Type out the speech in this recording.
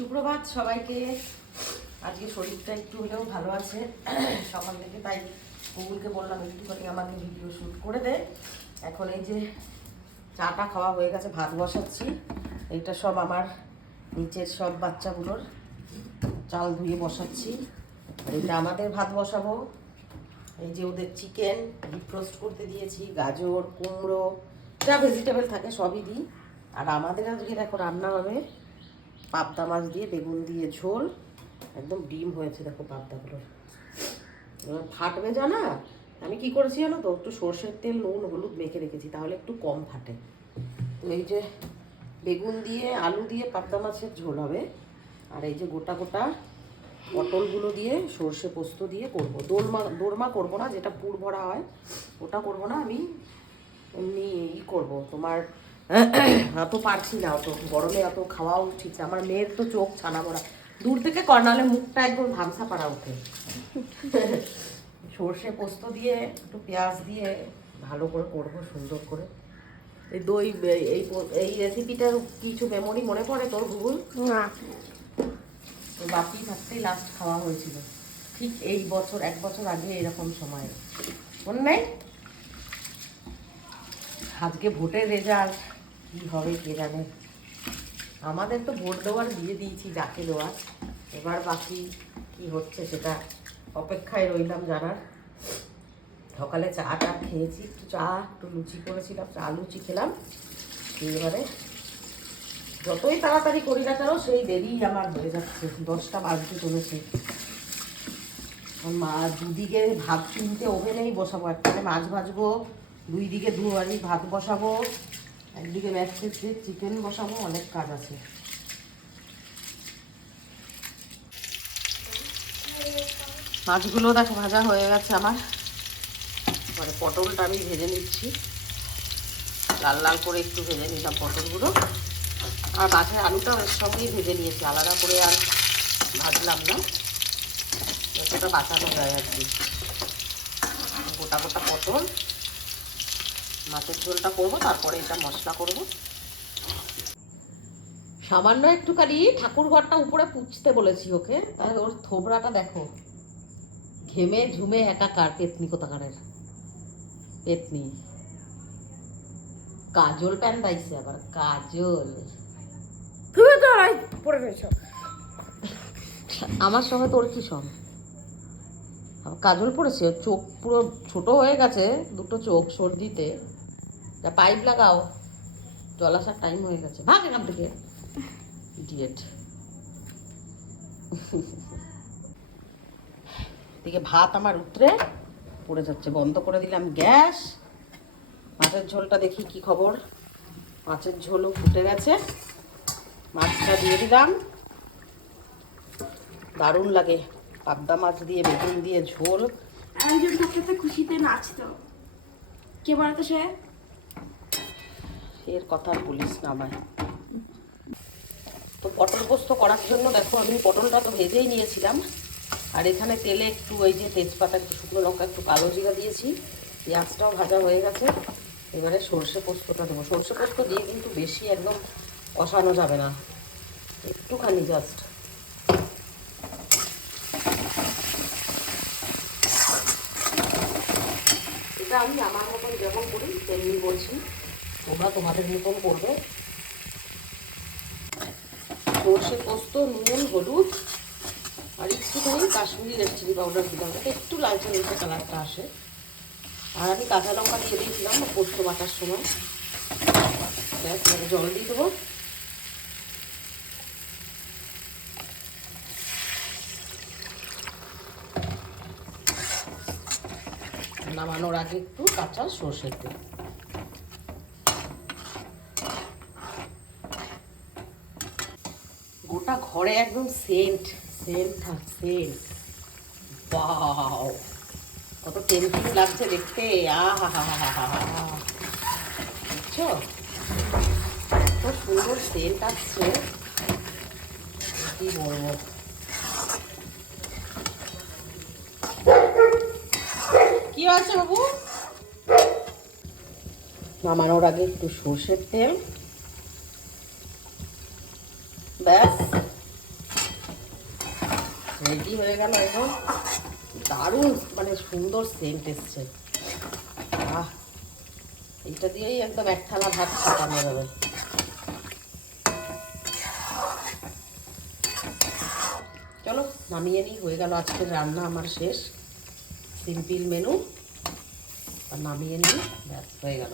সুপ্রভাত সবাইকে। আজকে শরীরটা একটু হলেও ভালো আছে। সকাল থেকে তাই গুগলকে বললাম একটুখানি আমাকে ভিডিও শ্যুট করে দে। এখন এই যে চাটা খাওয়া হয়ে গেছে, ভাত বসাচ্ছি। এইটা সব আমার নিচের সব বাচ্চাগুলোর চাল ধুয়ে বসাচ্ছি। এটা আমাদের ভাত বসাবো। এই যে ওদের চিকেন ডিপ করতে দিয়েছি, গাজর, কুমড়ো, যা ভেজিটেবল থাকে সবই দিই। আর আমাদের আজকে দেখো রান্না হবে পাবদা মাছ দিয়ে, বেগুন দিয়ে ঝোল, একদম ডিম হয়েছে দেখো পাবদাগুলো। ফাটবে জানা? আমি কি করেছি জানো তো, একটু সর্ষের তেল, নুন, হলুদ মেখে রেখেছি, তাহলে একটু কম ফাটে। তো এই যে বেগুন দিয়ে, আলু দিয়ে পাবদা মাছের ঝোল হবে, আর এই যে গোটা গোটা পটলগুলো দিয়ে সর্ষে পোস্ত দিয়ে করব। দোরমা দোরমা করব না, যেটা পুর ভরা হয়, ওটা করব না, আমি এমনি ই করব, তোমার অত পারছি না অত গরমে অত খাওয়াও ঠিক আমার মেয়ের তো চোখ ছানা ভরা দূর থেকে কর নাহলে মুখটা একদম ধামসা পাড়া ওঠে। সর্ষে পোস্ত দিয়ে একটু পেঁয়াজ দিয়ে ভালো করে করব সুন্দর করে। এই দই এই এই রেসিপিটার কিছু মেমোরি মনে পড়ে তোর ভুল না। তো বাপি থাকতেই লাস্ট খাওয়া হয়েছিল। ঠিক এই বছর এক বছর আগে এরকম সময়ে। মনে নেই? আজকে ভোটের রেজাল্ট কি হবে কে জানে? আমাদের তো ভোট দেওয়ার দিয়ে দিয়েছি, যাকে দেওয়ার। এবার বাকি কি হচ্ছে সেটা অপেক্ষায় রইলাম জানার। সকালে চা টা খেয়েছি, একটু চা, একটু লুচি করেছিলাম, চা, লুচি খেলাম। এবারে যতই তাড়াতাড়ি করি না কেন, সেই দেরি আমার হয়ে যাচ্ছে। দশটা বাজতে চলেছে। মা দুদিকে ভাত তিনটে ওভেনেই বসাবো, একটাতে মাছ ভাজবো দুই দিকে দু বাড়ি ভাত বসাবো। একদিকে ব্যাসে চিকেন বসাবো, অনেক কাজ আছে। মাছগুলো দেখো, ভাজা হয়ে গেছে আমার। এবারে পটলটা আমি ভেজে নিচ্ছি। লাল লাল করে একটু ভেজে নিলাম পটলগুলো। আর মাছের আলুটা এর সঙ্গেই ভেজে নিয়েছি, আলাদা করে আর ভাজলাম না। যতটা বাঁচানো যায় আর কি। গোটা গোটা পটল। মাছের ঝোলটা করব তারপরে এটা মশলা করব। সামান্য একটুখানি ঠাকুর ঘরটা উপরে পুছতে বলেছি ওকে তাই ওর থোবরাটা দেখো। ঘেমে ঝুমে একাকার পেতনি কোথাকারের? পেতনি। কাজল প্যান দাইছে আবার কাজল। তুমি তো পড়ে গেছো আমার সঙ্গে তোর কি সব আমার কাজল পড়েছে চোখ পুরো ছোট হয়ে গেছে দুটো চোখ সর্দিতে। যা পাইপ লাগাও, জল আসার টাইম হয়ে গেছে। ভাগ এখান থেকে। ইডিয়েট দিকে ভাত আমার উতরে পড়ে যাচ্ছে, বন্ধ করে দিলাম গ্যাস। মাছের ঝোলটা দেখি কি খবর। মাছের ঝোলও ফুটে গেছে। মাছটা দিয়ে দিলাম। দারুণ লাগে। পাবদা মাছ দিয়ে, বেগুন দিয়ে, ঝোল। একজন খুশিতে নাচতো। কে বলতো সে? এর কথা বলিস না আমায়। তো পটল পোস্ত করার জন্য দেখো, আমি পটলটা তো ভেজেই নিয়েছিলাম। আর এখানে তেলে একটু ওই যে তেজপাতা, একটু শুকনো লঙ্কা, একটু কালো জিরা দিয়েছি। পেঁয়াজটাও ভাজা হয়ে গেছে। এবারে সর্ষে পোস্তটা দেবো। সর্ষে পোস্ত দিয়ে কিন্তু বেশি একদম কষানো যাবে না। একটুখানি জাস্ট এটা আমি আমার মতন যেমন করি, তেমনি বলছি। তোমরা তোমাদের মতন করবে। সর্ষে পোস্ত, নুন, হলুদ, আর একটুখানি কাশ্মীরি রেড চিলি পাউডার দিলাম। যাতে একটু লালচে লালচে কালারটা আসে। আর আমি কাঁচা লঙ্কা দিয়ে দিয়েছিলাম পোস্ত বাটার সময়। ব্যাস জল দিয়ে দেবো। নামানোর আগে একটু কাঁচা সর্ষের তেল। গোটা ঘরে একদম সেন্ট সেন্ট সেন্ট। বাও কত টেম্পিং লাগছে দেখতে। আহা হা হা হা হা বুঝছ এত সুন্দর সেন্ট আসছে। কি বলব? কি আছে বাবু? নামানোর আগে একটু সর্ষের তেল। ব্যাস। রেডি হয়ে গেল এখন দারুণ মানে সুন্দর সেন্ট এসছে। আহ, এইটা দিয়েই একদম এক থালা ভাত খাটানো যাবে। চলো, নামিয়ে নিই, হয়ে গেল আজকের রান্না আমার শেষ। সিম্পল মেনু আর নামিয়ে নিই, ব্যাস, হয়ে গেল।